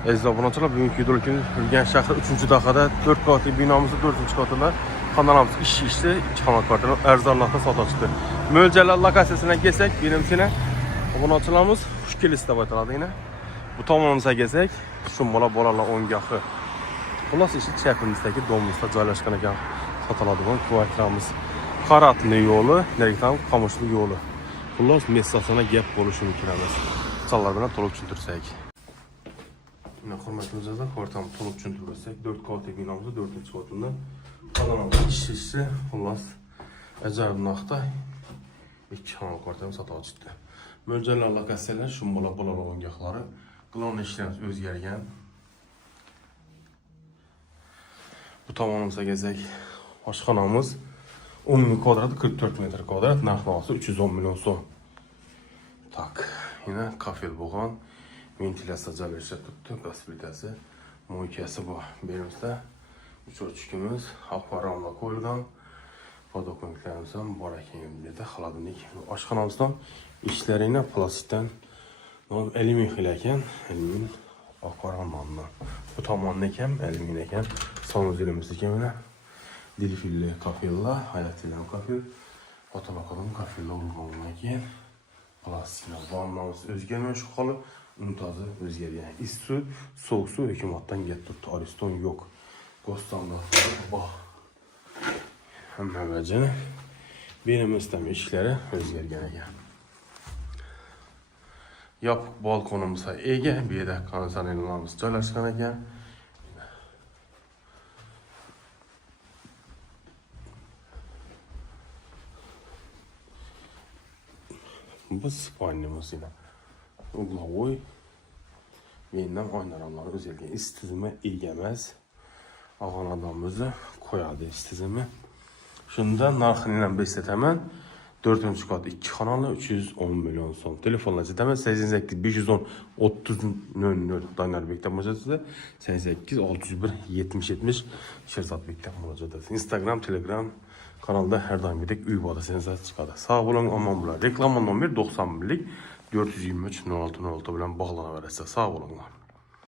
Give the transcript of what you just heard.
Əziz abunəçilər, bugünkü videoda Ürgənc şəhəri 3-cü daxada 4 qatlı binamızın 4-cü qatında kanalımız işi, 2 kanal kvartali ərzarlıqda sata çıxdı. Möcələr lokasiyasına gəlsək, birincisinə abunəçilərimiz Xuşkelisdə baytaladı yine. Bu tamamımıza gəlsək, Şumbola Bolarla 10 yaxı. Bunlar işi çəpimizdəki domumuzda caylaşqana gəl sataladı bu kvartiramız. Xaratlı yolu, Nərgitan Qamışlı yolu. Bunlar mesajına gəp oluşu mümkünəmiz. Çallar bana tolub çündürsək. Yine hürmetimizden ortam tolup çüntürürsek 4 katlı binamızı 4. katında kanalımızın işçisi Xullas Əcəbnaqda 2 kanal kvartalımız satağa çıxdı. Möncələr lokasiyalar Şumbola Bolarla oyuncaqları qılan işlərimiz özgərgən. Bu tamamımıza gəzək. Aşxanamız 10 min kvadrat 44 metr kvadrat, narxlaması 310 milyon son. Tak, yine kafel boğan. Ventilasiya cəbirşə tutdu, qaz plitəsi, muhikəsi bu. Berimizdə 3 ölçükümüz, akvaramla koyuldan, dokumentlərimizdən, barakiyimizdə, xaladınlik. Aşxanamızdan işləri ilə plastikdən, əlimin xiləkən, əlimin akvaramla. Bu tamam nekəm, əlimin nekəm, sanuzilimizi kəminə, dilfilli kafilla, hayat ilən kafil, fotobakalım kafilla olmalıqla ki, plastiklə vannamız özgərmə şuxalı, Untazı özgərgən. İst su, soğuk su hökumatdan get tuttu. Ariston yok. Qostandatları bax. Həm əvvəlcəni benim istəmə işləri özgərgənə. Yapıq balkonumuza ege, bir də kanalizasyonlarımız caylaşqana. Bu spanyamız yine. Uğlavoy yeniden oynaranları özellikle istizime iyi gelmez. Ağan adamımızı koyadı istizimi. Şunda narxını besletəmən 4. kat 2 kanalı 310 milyon son. Telefonla cidəmən 88 510 30 00 Daynar Bekdən mücadədə 88 601 70 70 Şerzat Bekdən mücadədə. Instagram, Telegram kanalda her daim bir üy vada sənizə çıxadı. Sağ olun, aman bunlar. Reklamın nomeri 91'lik 423 06 06 bilen bağlana verəsə. Sağ olun.